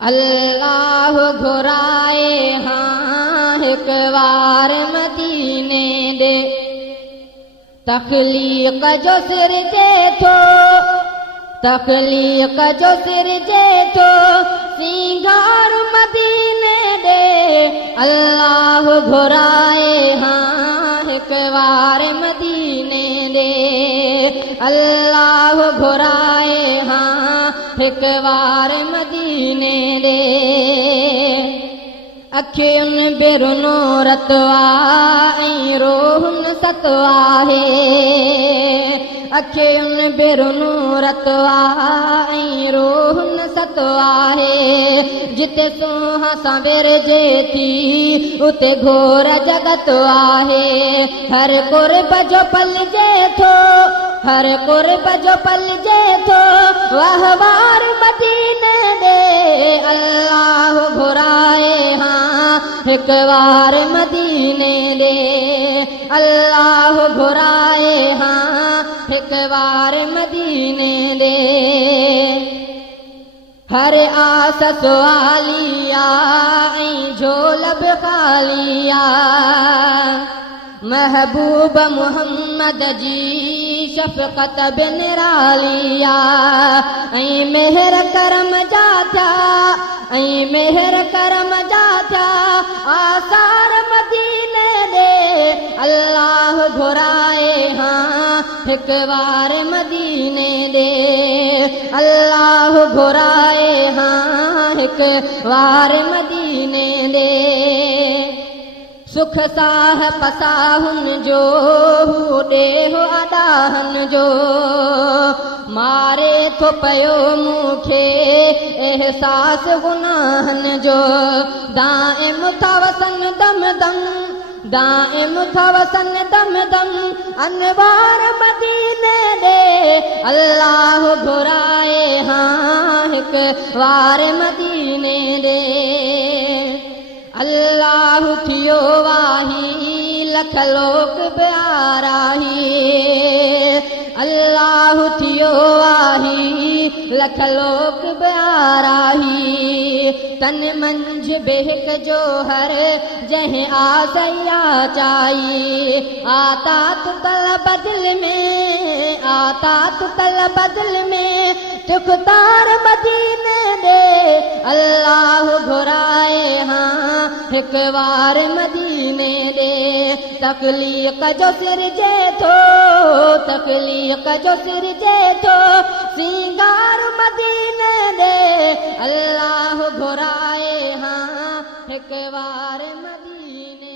अल्लाह घुराए हाँ हिक वार मदीने दे, तख़लीक़ जो सिरजे थो, तख़लीक़ जो सिरजे थो, सिंगार मदीने दे। अल्लाह घुराए हाँ हिक वार मदीने दे, अल्लाह घुराए हाँ हिक वार मदीने दे। अखियुन बिरुनो रतवा ऐं रोहुन सतवा है, अखियुन बिरुनो रतवा ऐं रोहुन सतवा है। जिते सोहा सां विरजे थी उते घोर जगत आहे। हर कुर्ब जो पलजे थो, हर कुर्ब जो पलजे थो, वहवार मदीने दे। अल्लाह घुराए हाँ हिक वार मदीने दे, अल्लाह घुराए हाँ हिक वार मदीने दे। हर आस सुवालिया ऐं झोल बि ख़ालिया, महबूब मुहम्मद जी शफ़क़त बि निरालिया। ऐं मेहर करम जा थिया, ऐं मेहर करम जा थिया, आसार मदीने दे। अल्लाह घुराए हाँ हिक वार मदीने दे, अल्लाह घुराए हाँ हिक वार मदीने दे। सुख साह पसाहुन जो ॾेहो अदाहन जो, मारे थो पयो मूंखे एहसास गुनाहन जो। दाइम था वसन दम दम, दाइम था वसन दम दम, अनवार मदीने दे। अल्लाह घुराए हाँ हिक वार मदीने दे। अल्लाह थियो वाही लख लोक प्याराही, अल्लाह थियो वाही लख लोक प्याराही। तन मंझ बेहक जो हर जह आसया चाही, आता तु तल बदल में, आता तु तल बदल में, तुख्तार मदीने दे। अल्लाह घुराए हाँ हिक वार मदीने दे। तख़लीक़ जो सिरजे थो, तख़लीक़ जो सिरजे थो, सिंगार मदीने दे। अल्लाह घुराए हाँ हिक वार मदीने